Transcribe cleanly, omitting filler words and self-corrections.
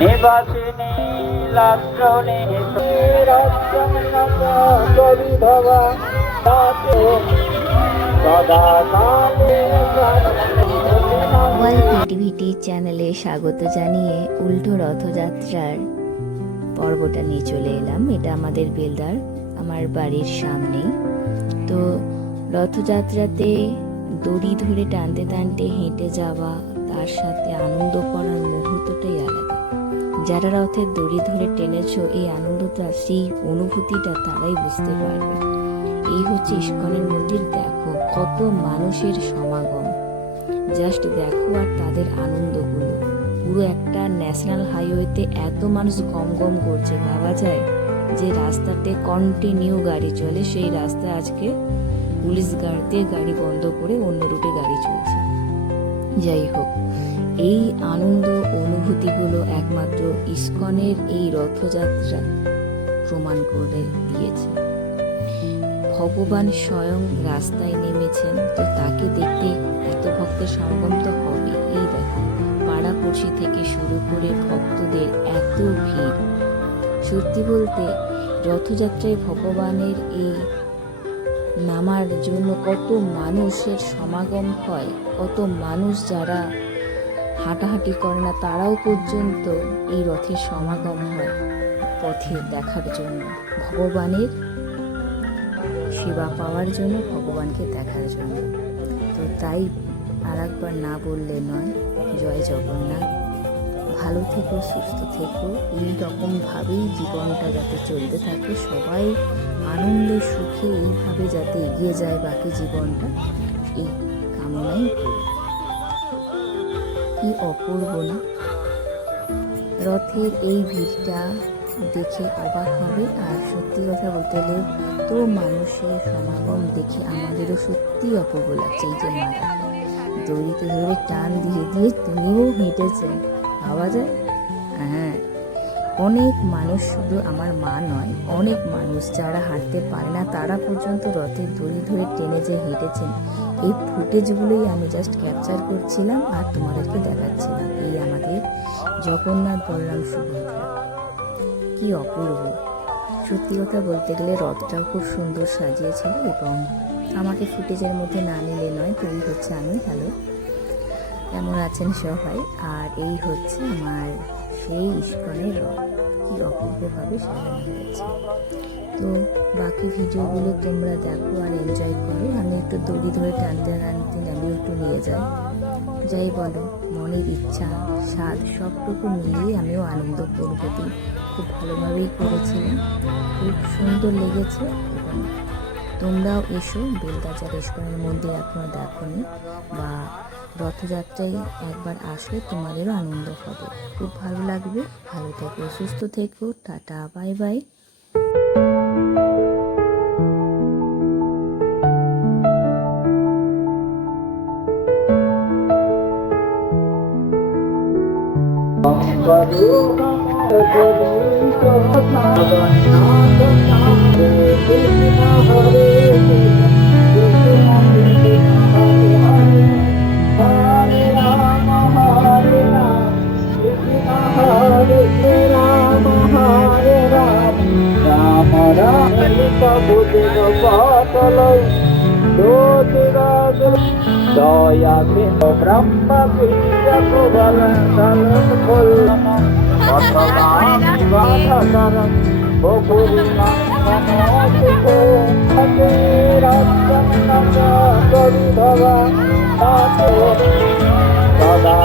নিবাসিনী লক্ষণে বিধবা সদা ওয়ার্ল্ড ক্রিয়েটিভিটি চ্যানেলে স্বাগত জানিয়ে উল্টো রথযাত্রার পর্বটা নিয়ে চলে এলাম। এটা আমাদের বেলদার, আমার বাড়ির সামনে। তো রথযাত্রাতে দড়ি ধরে টানতে টানতে হেঁটে যাওয়া, তার সাথে আনন্দ করার মুহূর্তটাই আলাদা। যারা রথের দড়ি ধরে টেনেছো, এই আনন্দটা, সেই অনুভূতিটা তারাই বুঝতে পারবে। এই হচ্ছে ইস্কনের মন্দির। দেখো কত মানুষের সমাগম, জাস্ট দেখো আর তাদের আনন্দগুলো। পুরো একটা ন্যাশনাল হাইওয়েতে এত মানুষ গম গম করছে, ভাবা যায় যে রাস্তাতে কন্টিনিউ গাড়ি চলে, সেই রাস্তা আজকে পুলিশ গাড়িতে গাড়ি বন্ধ করে অন্য রুটে গাড়ি চলছে। যাই হোক, এই আনন্দ অনুভূতিগুলো একমাত্র ইস্কনের এই রথযাত্রা প্রমাণ করে দিয়েছে। ভগবান স্বয়ং রাস্তায় নেমেছেন, তো তাকে দেখতে এত ভক্তের সমাগম তো হবে। এই দেখো, পাড়াপড়শি থেকে শুরু করে ভক্তদের এত ভিড়। সত্যি বলতে রথযাত্রায় ভগবানের এই নামার জন্য কত মানুষের সমাগম হয়, কত মানুষ যারা হাঁটাহাঁটি করে না তারাও পর্যন্ত এই রথের সমাগম হয় পথে দেখার জন্য, ভগবানের সেবা পাওয়ার জন্য, ভগবানকে দেখার জন্য। তো তাই আর একবার না বললে নয়, জয় জগন্নাথ। ভালো থেকো, সুস্থ থেকো, এই রকমভাবেই জীবনটা যাতে চলতে থাকে, সবাই আনন্দে সুখে এইভাবে যাতে এগিয়ে যায় বাকি জীবনটা, এই কামনাই করি। কি অপূর্ব না? রথের এই ভিড়টা দেখে অবাক হবে। আর সত্যি কথা বলতে গেলে এত মানুষের সমাগম দেখে আমাদেরও সত্যি অপূর্ব লাগছে। এই যে মারা দড়িতে ধরে টান দিয়ে দিয়ে তুমিও হেঁটেছেন, ভাবা যায়। হ্যাঁ, অনেক মানুষ, শুধু আমার মা নয়, অনেক মানুষ যারা হাঁটতে পারে না তারা পর্যন্ত রথের দড়ি ধরে টেনে যে হেঁটেছেন, এই ফুটেজগুলোই আমি জাস্ট ক্যাপচার করছিলাম আর তোমাদেরকে দেখাচ্ছিলাম। এই আমাদের জগন্নাথ বলরাম সুভদ্রা, কি অপূর্ব। সত্যি কথা বলতে গেলে রথটাও খুব সুন্দর সাজিয়েছিল, এবং আমাকে ফুটেজের মধ্যে না নিলে নয়। তো এই হচ্ছে আমি। হ্যালো, কেমন আছেন সবাই? আর এই হচ্ছে আমার সেই ইস্কনের রথ, কি অপূর্বভাবে সাজানো হয়েছে। তো বাকি ভিডিওগুলো তোমরা দেখো আর এনজয় করো। আমি একটু দড়ি ধরে টানতে টানতে আমিও একটু নিয়ে যাই। যাই বলো, মনের ইচ্ছা, স্বাদ সবটুকু মিলিয়ে আমিও আনন্দ করবো। খুব ভালোভাবেই করেছিলাম, খুব সুন্দর লেগেছে। এবং তোমরাও এসো, বেলদা যারা ইস্কনের মন্দির এখনো দেখোনি, বা রথযাত্রায় একবার আসো, তোমাদেরও আনন্দ হবে, খুব ভালো লাগবে। ভালো থেকো, সুস্থ থেকো, টাটা, বাই বাই। দয়া ব্রহ্ম বিধবা সদা